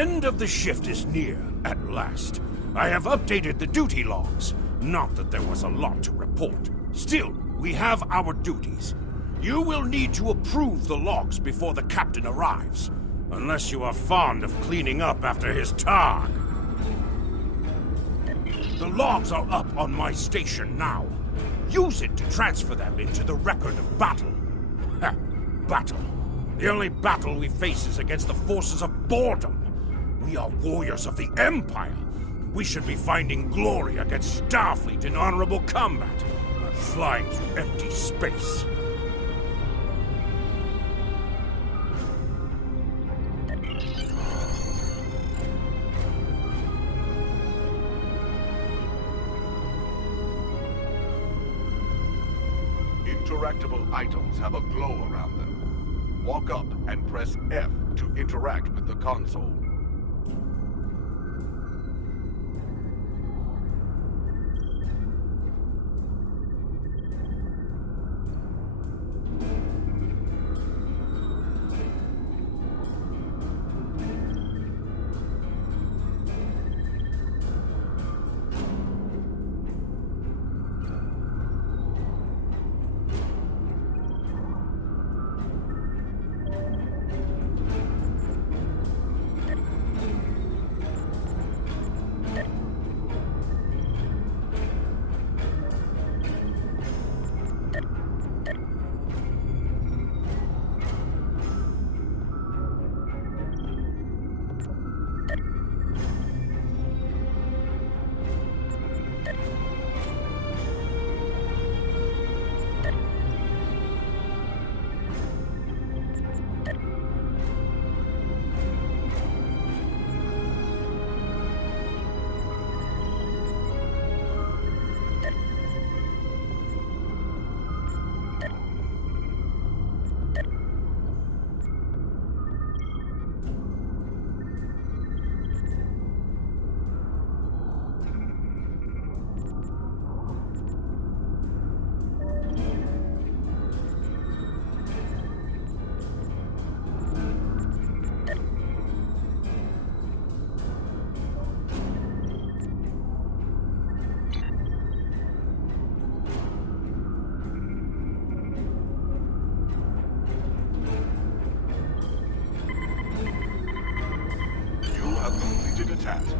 end of the shift is near, at last. I have updated the duty logs. Not that there was a lot to report. Still, we have our duties. You will need to approve the logs before the captain arrives. Unless you are fond of cleaning up after his tog. The logs are up on my station now. Use it to transfer them into the record of battle. Ha! Battle. The only battle we face is against the forces of boredom. We are warriors of the Empire. We should be finding glory against Starfleet in honorable combat, not flying through empty space. Interactable items have a glow around them. Walk up and press F to interact with the console.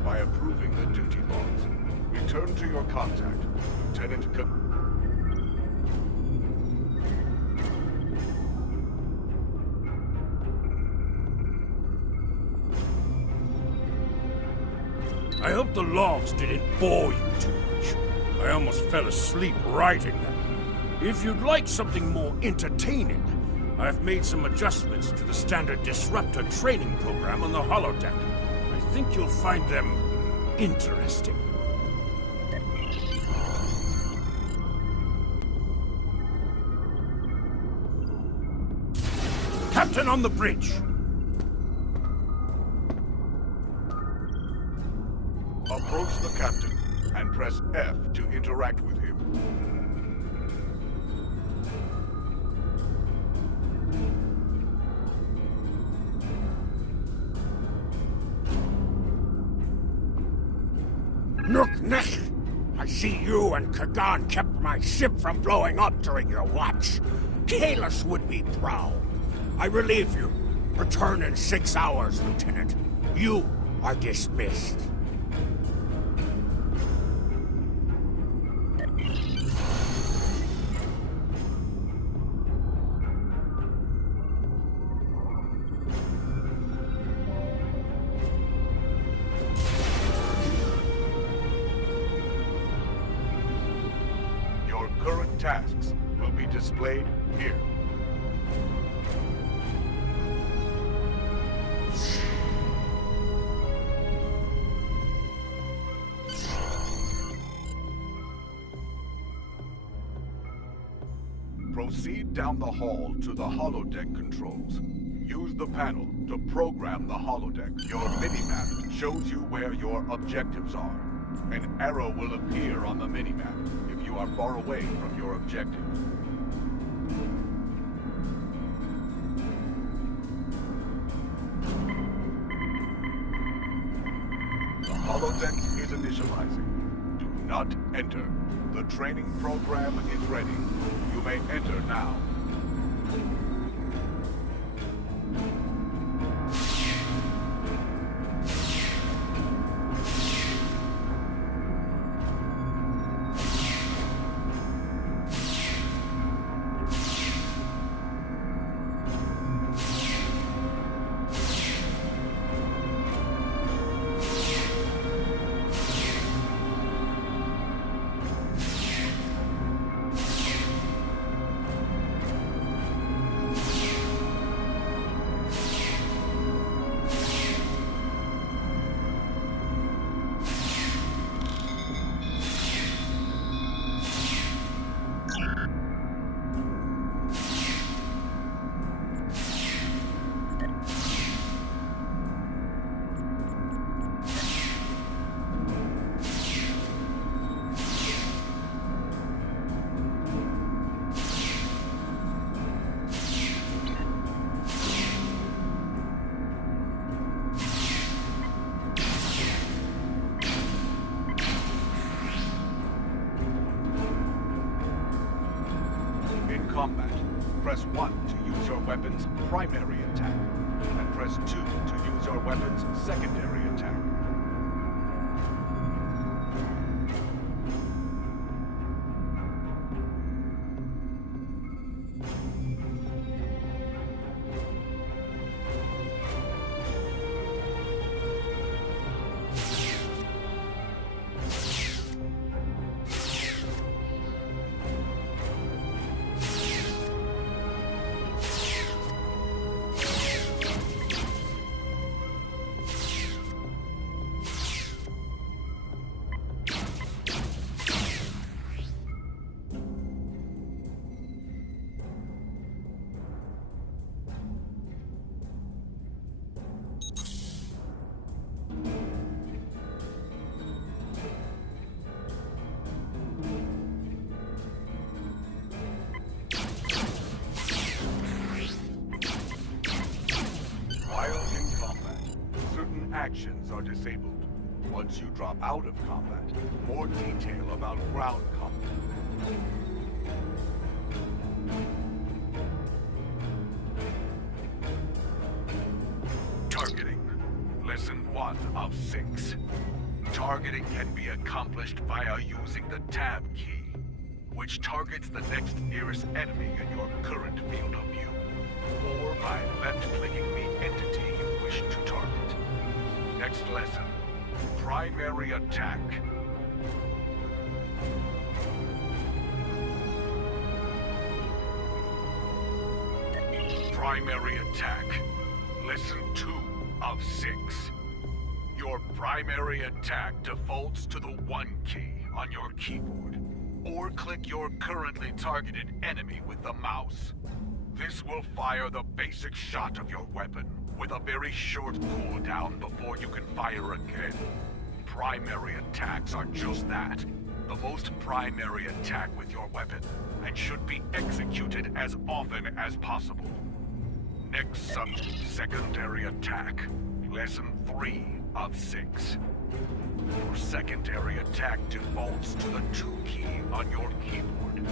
By approving the duty logs. Return to your contact, Lieutenant I hope the logs didn't bore you too much. I almost fell asleep writing them. If you'd like something more entertaining, I've made some adjustments to the standard disruptor training program on the holodeck. I think you'll find them interesting. Captain on the bridge! Approach the captain and press F to interact with him. Nook-neck! I see you and Kagan kept my ship from blowing up during your watch. Kahless would be proud. I relieve you. Return in 6 hours, Lieutenant. You are dismissed. Tasks will be displayed here. Proceed down the hall to the holodeck controls. Use the panel to program the holodeck. Your minimap shows you where your objectives are. An arrow will appear on the minimap if you are far away from your objective. Initializing. Do not enter. The training program is ready. You may enter now. Combat, press 1 to use your weapon's primary attack, and press 2 to use your weapon's secondary attack. Actions are disabled. Once you drop out of combat, more detail about ground combat. Targeting. Lesson 1 of 6. Targeting can be accomplished via using the Tab key, which targets the next nearest enemy in your current field of view, or by left-clicking the entity you wish to target. Next lesson, primary attack. Primary attack. Lesson 2 of 6. Your primary attack defaults to the 1 key on your keyboard, or click your currently targeted enemy with the mouse. This will fire the basic shot of your weapon, with a very short cooldown before you can fire again. Primary attacks are just that. The most primary attack with your weapon, and should be executed as often as possible. Next subject, secondary attack. Lesson 3 of 6. Your secondary attack defaults to the 2 key on your keyboard.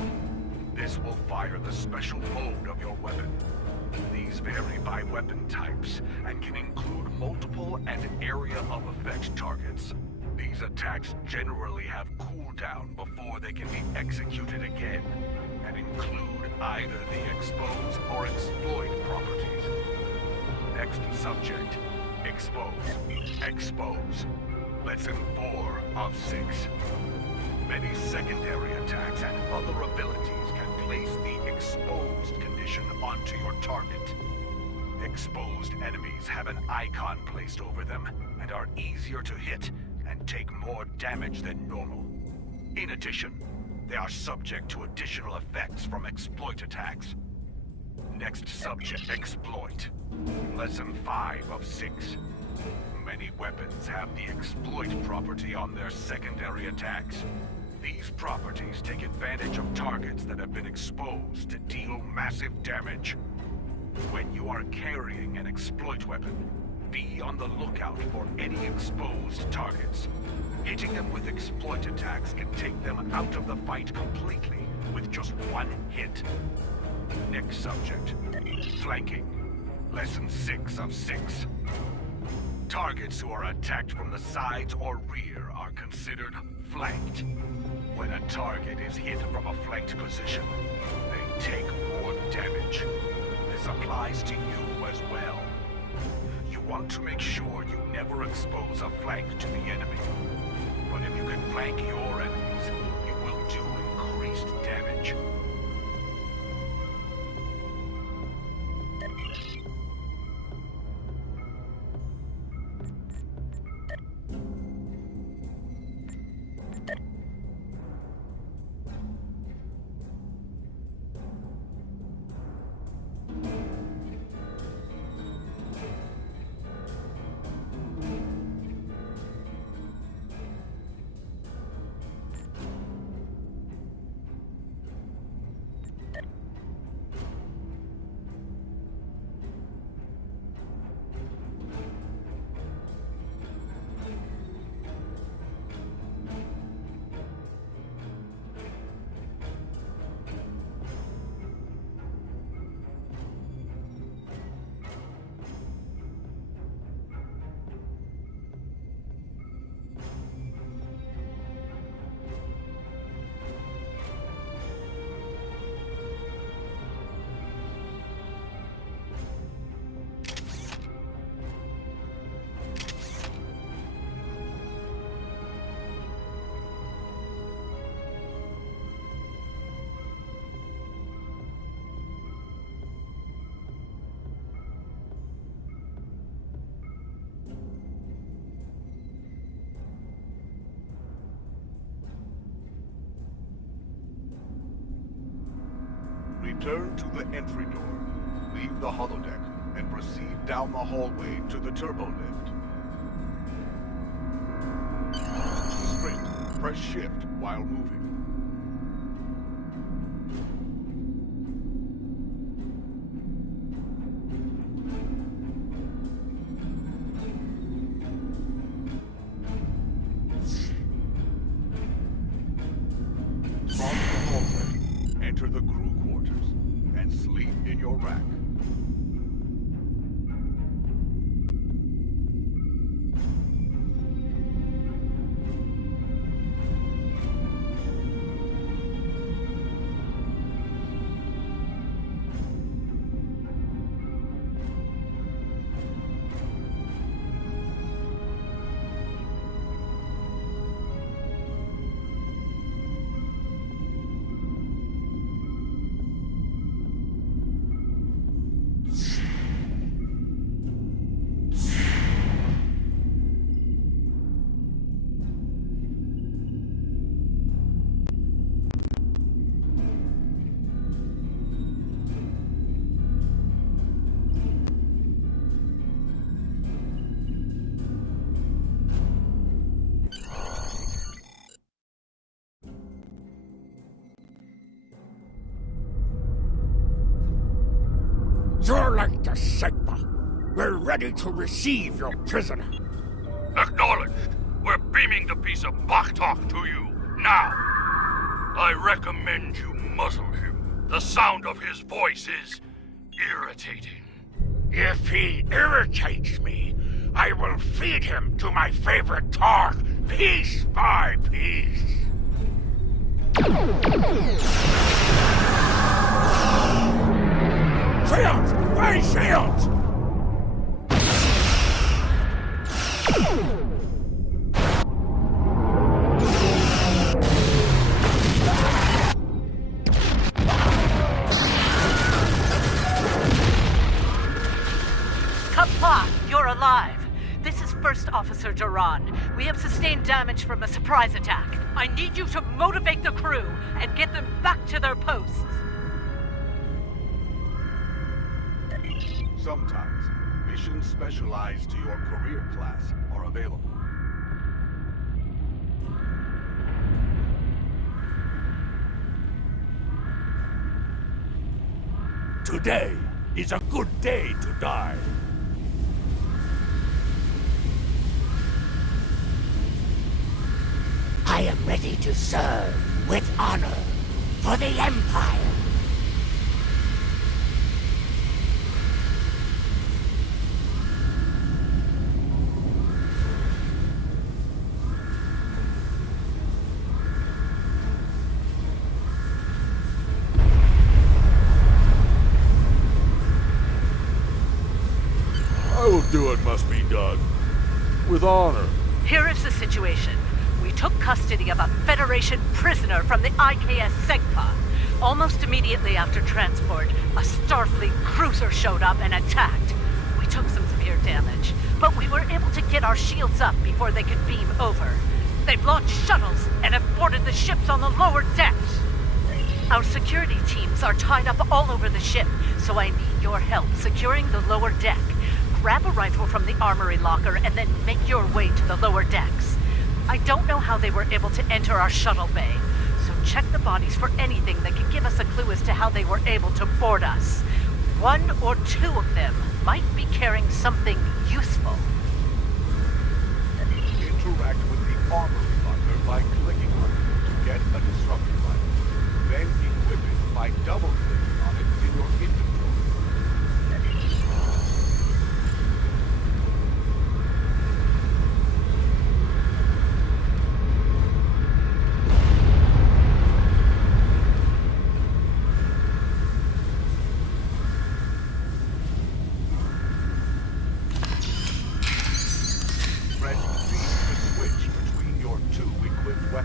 This will fire the special mode of your weapon. These vary by weapon types, and can include multiple and area of effect targets. These attacks generally have cooldown before they can be executed again, and include either the expose or exploit properties. Next subject, expose. Expose. Lesson 4 of 6. Many secondary attacks and other abilities can place the exposed condition onto your target. Exposed enemies have an icon placed over them and are easier to hit and take more damage than normal. In addition, they are subject to additional effects from exploit attacks. Next subject, exploit. Lesson 5 of 6. Many weapons have the exploit property on their secondary attacks. These properties take advantage of targets that have been exposed to deal massive damage. When you are carrying an exploit weapon, Be on the lookout for any exposed targets. Hitting them with exploit attacks can take them out of the fight completely with just one hit. Next subject. Flanking. Lesson 6 of 6. Targets who are attacked from the sides or rear are considered flanked. When a target is hit from a flanked position, they take more damage. This applies to you as well. You want to make sure you never expose a flank to the enemy. But if you can flank your enemies, you will do increased damage. Return to the entry door, leave the holodeck, and proceed down the hallway to the turbo lift. To sprint, press shift while moving. Cross the hallway, enter the crew quarters, and sleep in your rack. You're like the Sigma. We're ready to receive your prisoner. Acknowledged. We're beaming the piece of Bachtalk to you, now. I recommend you muzzle him. The sound of his voice is irritating. If he irritates me, I will feed him to my favorite targ, piece by piece. Shields! Ray shields! Capitán, you're alive. This is First Officer Duran. We have sustained damage from a surprise attack. I need you to motivate the crew and get them back to their posts. Sometimes, missions specialized to your career class are available. Today is a good day to die. ready to serve with honor for the Empire. I will do what must be done. With honor. Here is the situation. We took custody of a Federation prisoner from the IKS Segpa. Almost immediately after transport, a Starfleet cruiser showed up and attacked. We took some severe damage, but we were able to get our shields up before they could beam over. They've launched shuttles and have boarded the ships on the lower decks. Our security teams are tied up all over the ship, so I need your help securing the lower deck. Grab a rifle from the armory locker and then make your way to the lower decks. I don't know how they were able to enter our shuttle bay, so check the bodies for anything that could give us a clue as to how they were able to board us. One or two of them might be carrying something useful. Interact with the armory locker by clicking on it to get a disruptor rifle. Then equip it by double-clicking on it in your inventory. Press B to switch between your two equipped weapons.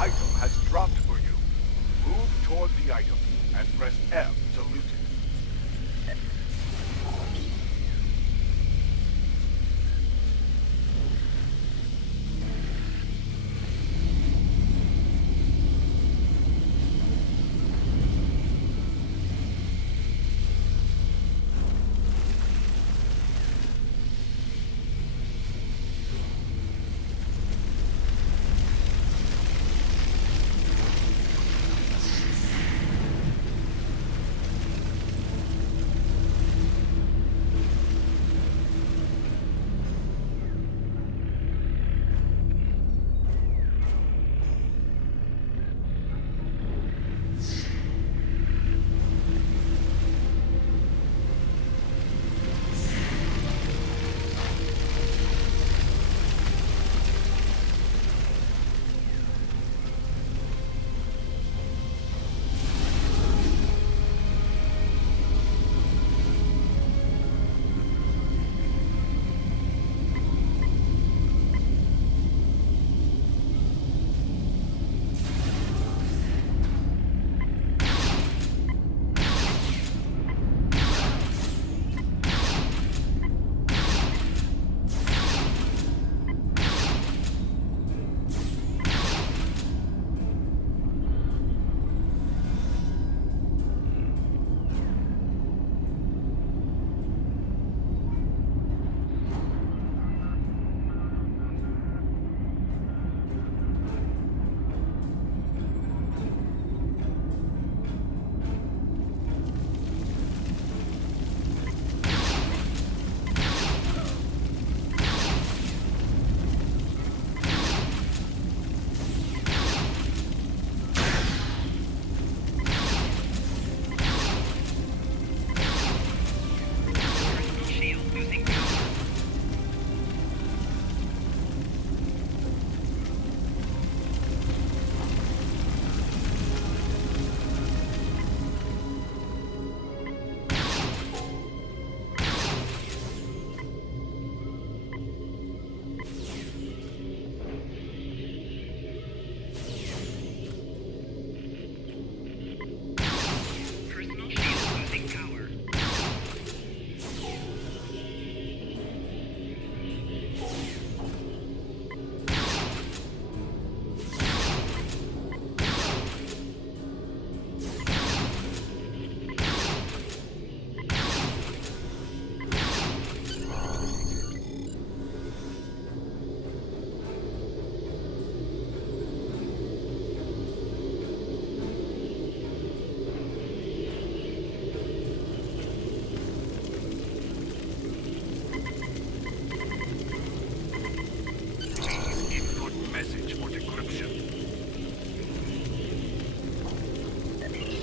item has dropped for you. Move toward the item and press F to loot it.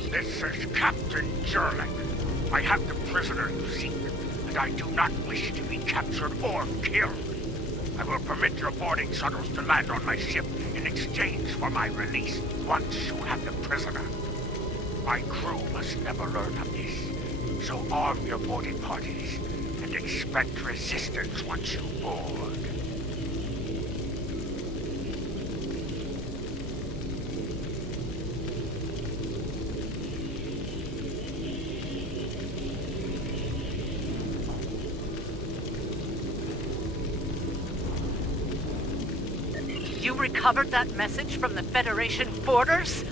This is Captain Jurlik. I have the prisoner you seek, and I do not wish to be captured or killed. I will permit your boarding shuttles to land on my ship in exchange for my release once you have the prisoner. My crew must never learn of this, so arm your boarding parties and expect resistance once you board. You recovered that message from the Federation borders?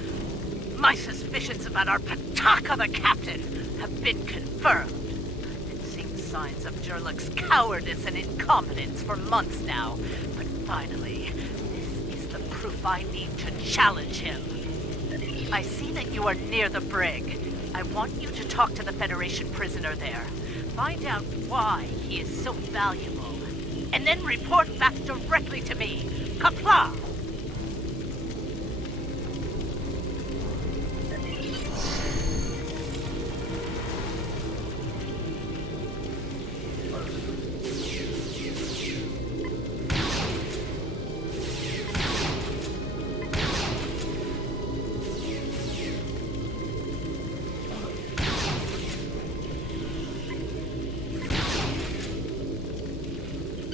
My suspicions about our Pataka the Captain have been confirmed. I've been seeing signs of Jurlik's cowardice and incompetence for months now. But finally, this is the proof I need to challenge him. I see that you are near the brig. I want you to talk to the Federation prisoner there. Find out why he is so valuable. And then report back directly to me. Kapla!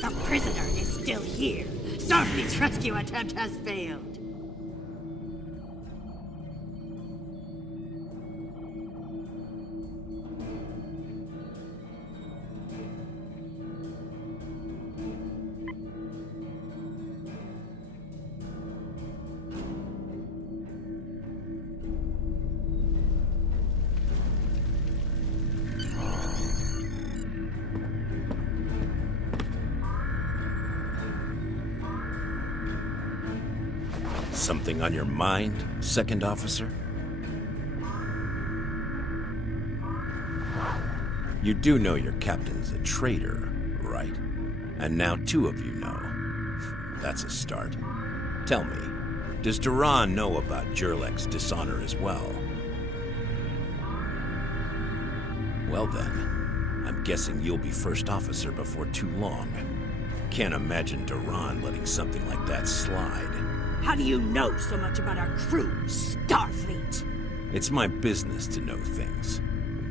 The prisoner is still here. Starfleet's rescue attempt has failed. Something on your mind, second officer? You do know your captain's a traitor, right? And now two of you know. That's a start. Tell me, does Duran know about Jurlek's dishonor as well? Well then, I'm guessing you'll be first officer before too long. Can't imagine Duran letting something like that slide. How do you know so much about our crew, Starfleet? It's my business to know things.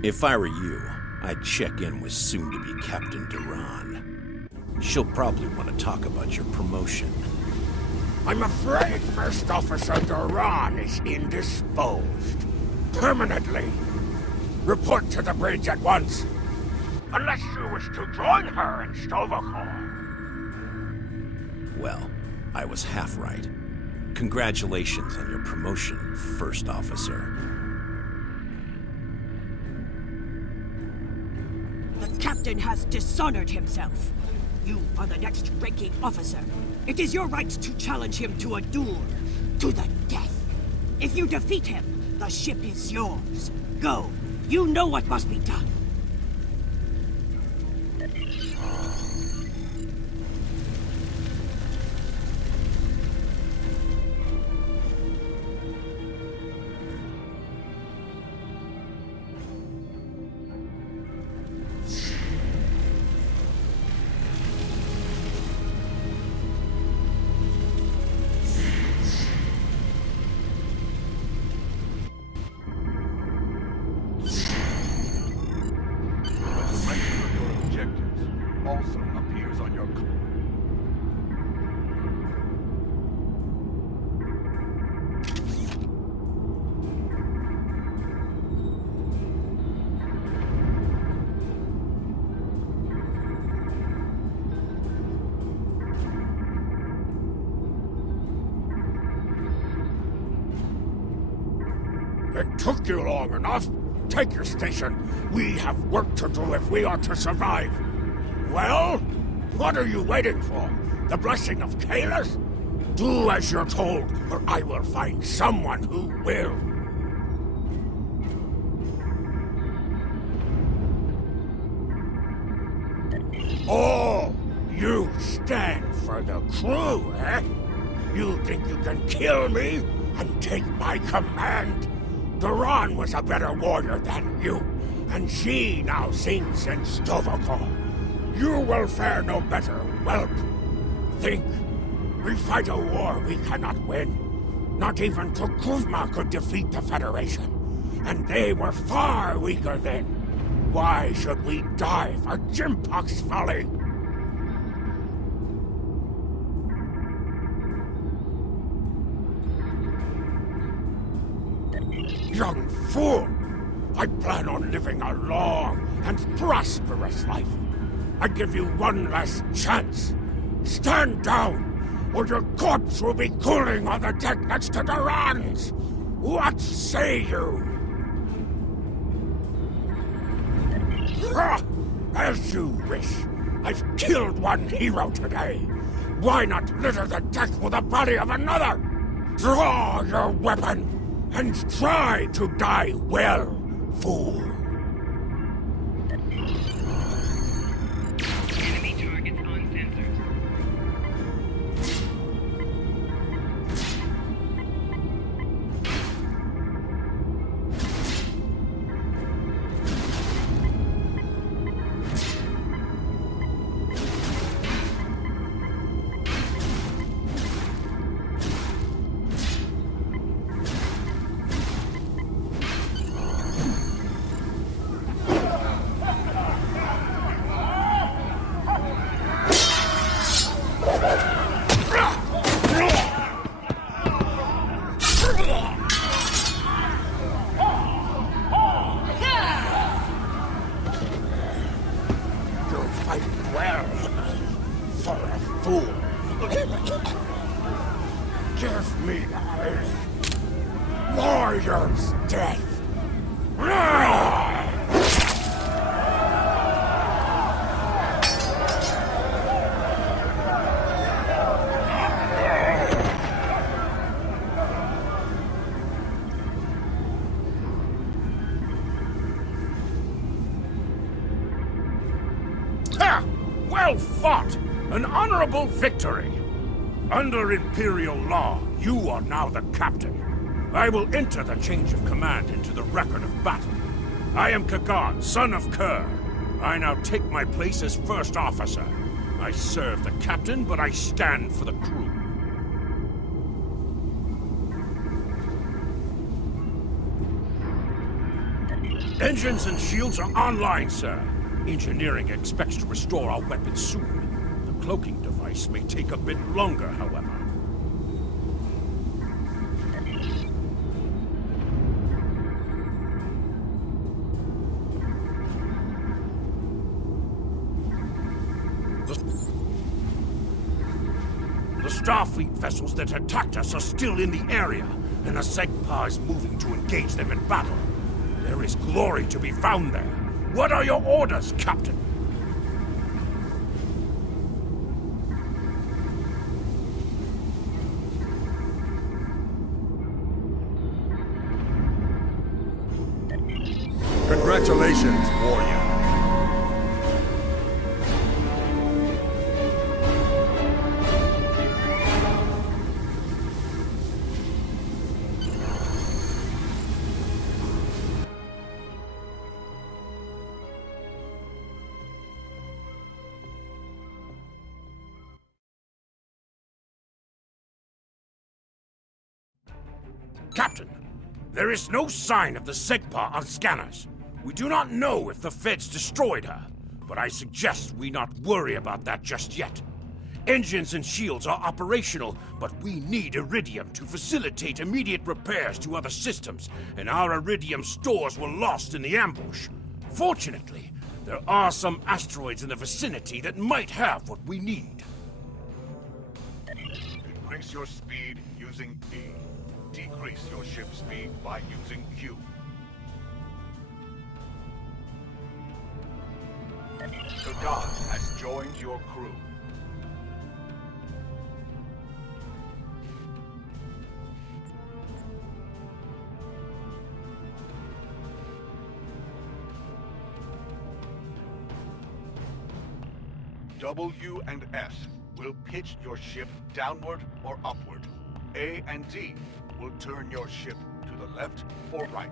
If I were you, I'd check in with soon-to-be Captain Duran. She'll probably want to talk about your promotion. I'm afraid First Officer Duran is indisposed. Permanently. Report to the bridge at once. Unless you wish to join her in Stovall. Well, I was half right. Congratulations on your promotion, First Officer. The captain has dishonored himself. You are the next ranking officer. It is your right to challenge him to a duel, to the death. If you defeat him, the ship is yours. Go. You know what must be done. Also appears on your... It took you long enough. Take your station. We have work to do if we are to survive. Well, what are you waiting for? The blessing of Kalis? Do as you're told, or I will find someone who will. Oh, you stand for the crew, eh? You think you can kill me and take my command? Duran was a better warrior than you, and she now sings in Stovall. You will fare no better, whelp. Think. We fight a war we cannot win. Not even Tukuzma could defeat the Federation. And they were far weaker then. Why should we die for Jimpok's folly? Young fool! I plan on living a long and prosperous life. I give you one last chance. Stand down, or your corpse will be cooling on the deck next to Duran's. What say you? As you wish. I've killed one hero today. Why not litter the deck with the body of another? Draw your weapon, and try to die well, fool. Enemy targets on sensors. Give me warrior's death. Well fought! An honorable victory! Under Imperial law, you are now the captain. I will enter the change of command into the record of battle. I am Kagan, son of Kerr. I now take my place as first officer. I serve the captain, but I stand for the crew. Engines and shields are online, sir. Engineering expects to restore our weapons soon. The cloaking device may take a bit longer, however. The Starfleet vessels that attacked us are still in the area, and the Segpa is moving to engage them in battle. There is glory to be found there. What are your orders, Captain? Congratulations, warrior. Captain, there is no sign of the Segpa on scanners. We do not know if the Feds destroyed her, but I suggest we not worry about that just yet. Engines and shields are operational, but we need iridium to facilitate immediate repairs to other systems, and our iridium stores were lost in the ambush. Fortunately, there are some asteroids in the vicinity that might have what we need. Increase your speed using E. Decrease your ship speed by using Q. The god has joined your crew. W and S will pitch your ship downward or upward. A and D will turn your ship to the left or right.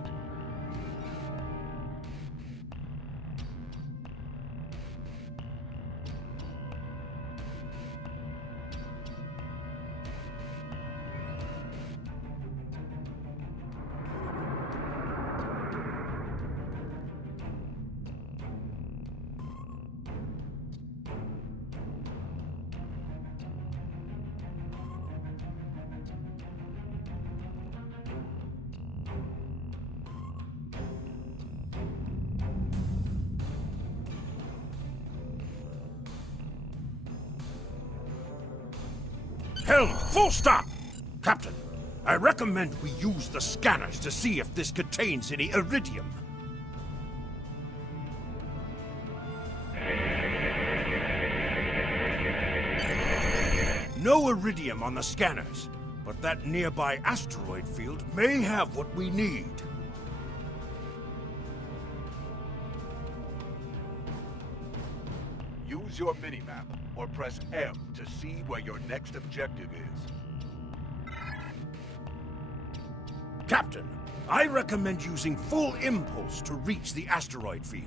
Helm, full stop! Captain, I recommend we use the scanners to see if this contains any iridium. No iridium on the scanners, but that nearby asteroid field may have what we need. Use your minimap or press M to see where your next objective is. Captain, I recommend using full impulse to reach the asteroid field.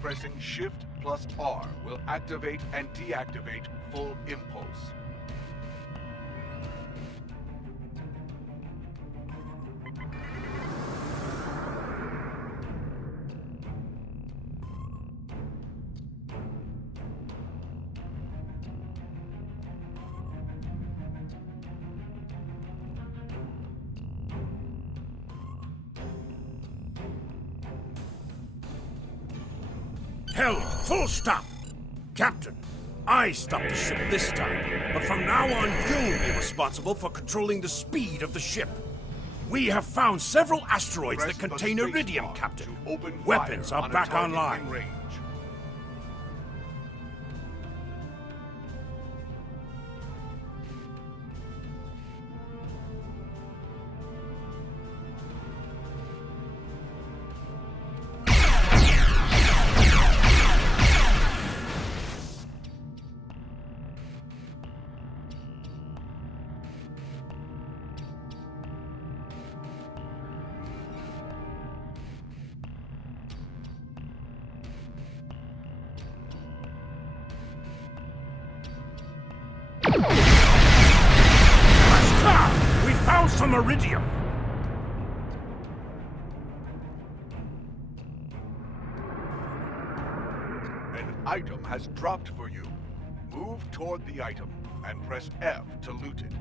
Pressing Shift plus R will activate and deactivate full impulse. Helm, full stop! Captain, I stopped the ship this time, but from now on you'll be responsible for controlling the speed of the ship. We have found several asteroids Press that contain the space iridium, bar Captain. to open Weapons fire are on a back target online. in range. Let's go! We found some iridium! An item has dropped for you. Move toward the item and press F to loot it.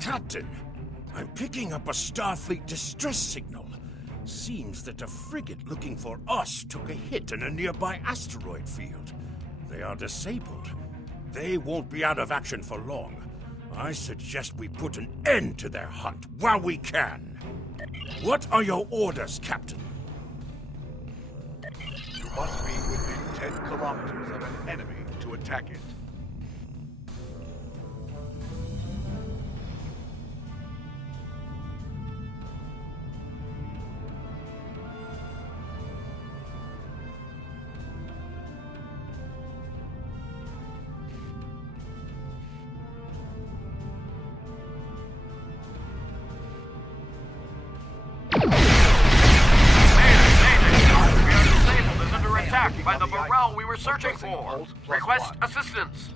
Captain, I'm picking up a Starfleet distress signal. Seems that a frigate looking for us took a hit in a nearby asteroid field. They are disabled. They won't be out of action for long. I suggest we put an end to their hunt while we can. What are your orders, Captain? You must be within 10 kilometers of an enemy to attack it. By the morale we were searching for. Request assistance.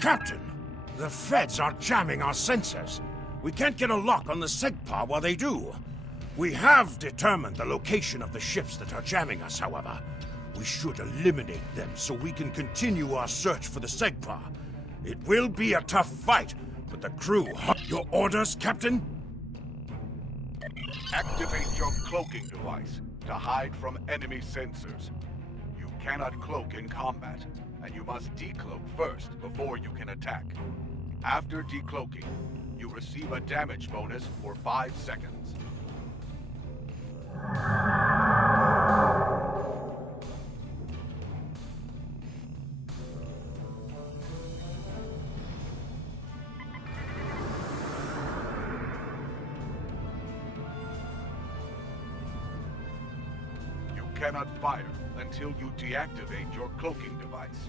Captain, the feds are jamming our sensors. We can't get a lock on the SEGPA while they do. We have determined the location of the ships that are jamming us, however. We should eliminate them so we can continue our search for the SEGPA. It will be a tough fight, but the crew... Your orders, Captain? Activate your cloaking device to hide from enemy sensors. You cannot cloak in combat, and you must decloak first before you can attack. After decloaking, you receive a damage bonus for 5 seconds. You cannot fire until you deactivate your cloaking device.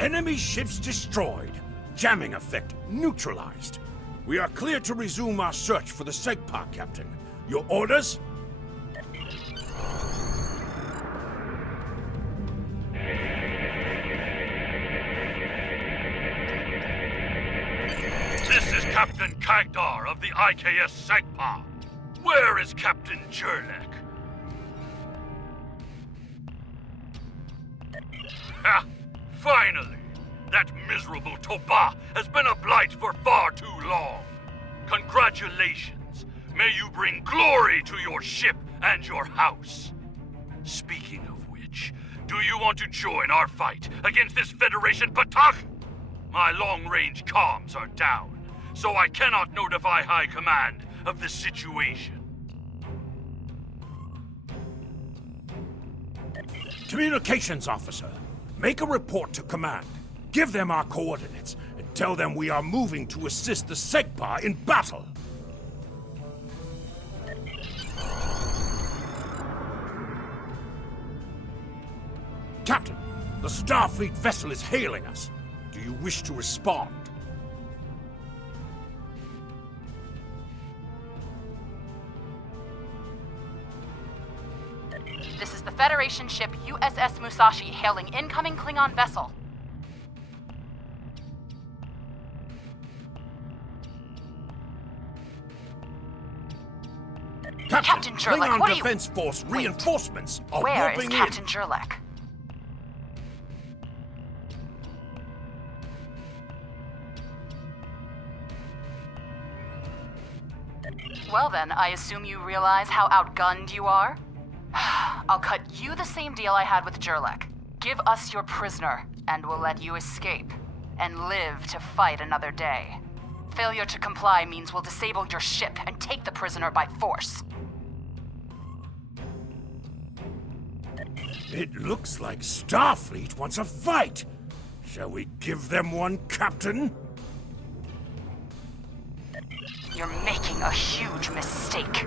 Enemy ships destroyed. Jamming effect neutralized. We are clear to resume our search for the Segpa, Captain. Your orders? This is Captain Kagdar of the IKS Segpa. Where is Captain Jurlek? Ha! Finally! That miserable Toba has been a blight for far too long. Congratulations! May you bring glory to your ship and your house. Speaking of which, do you want to join our fight against this Federation Batak? My long-range comms are down, so I cannot notify High Command of the situation. Communications officer, make a report to command. Give them our coordinates and tell them we are moving to assist the Segpa in battle. Captain, the Starfleet vessel is hailing us. Do you wish to respond? This is the Federation ship USS Musashi hailing incoming Klingon vessel. Captain Jurlek, Klingon what are you... Defense Force reinforcements are Where is whooping Captain in. Jurlek? Well then, I assume you realize how outgunned you are? I'll cut you the same deal I had with Jurlek. Give us your prisoner, and we'll let you escape, and live to fight another day. Failure to comply means we'll disable your ship and take the prisoner by force. It looks like Starfleet wants a fight. Shall we give them one, Captain? You're making a huge mistake.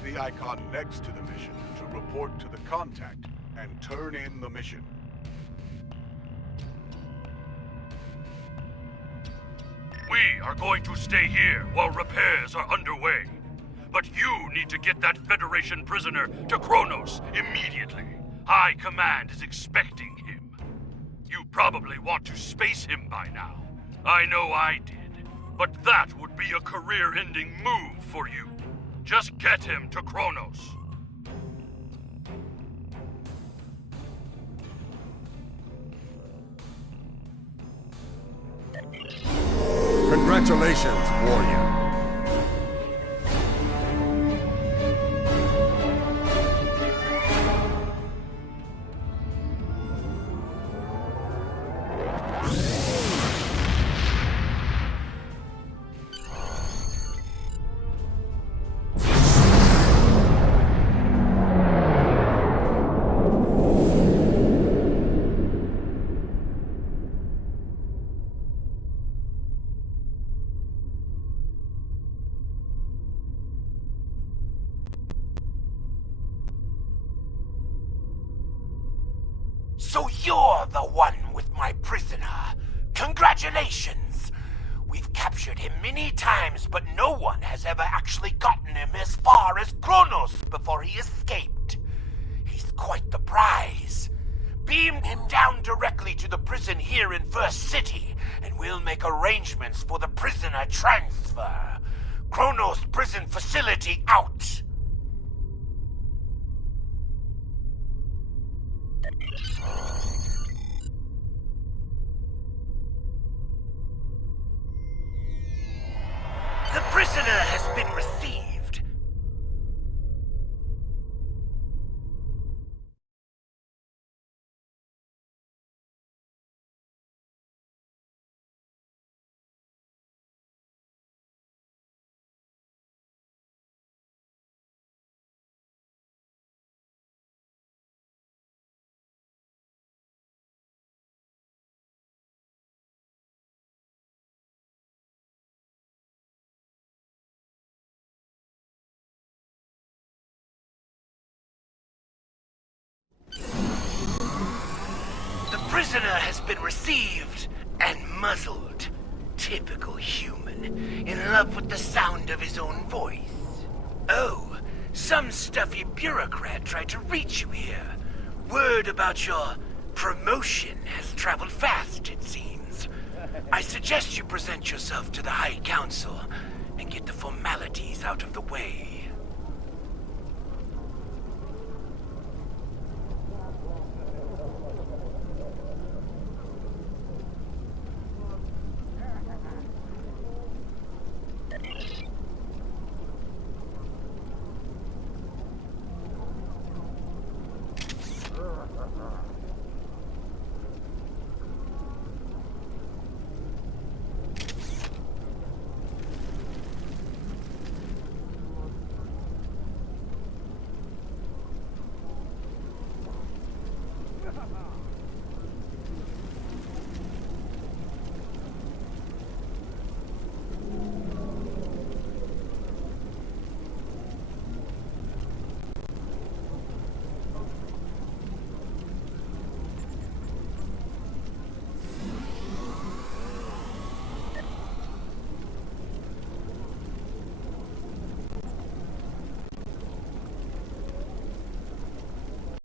Click the icon next to the mission to report to the contact and turn in the mission. We are going to stay here while repairs are underway. But you need to get that Federation prisoner to Kronos immediately. High Command is expecting him. You probably want to space him by now. I know I did. But that would be a career-ending move for you. Just get him to Kronos. Congratulations, warrior. So you're the one with my prisoner. Congratulations! We've captured him many times, but no one has ever actually gotten him as far as Kronos before he escaped. He's quite the prize. Beam him down directly to the prison here in First City, and we'll make arrangements for the prisoner transfer. Kronos prison facility out! The prisoner has been received. The prisoner has been received and muzzled. Typical human, in love with the sound of his own voice. Oh, some stuffy bureaucrat tried to reach you here. Word about your promotion has traveled fast, it seems. I suggest you present yourself to the High Council and get the formalities out of the way.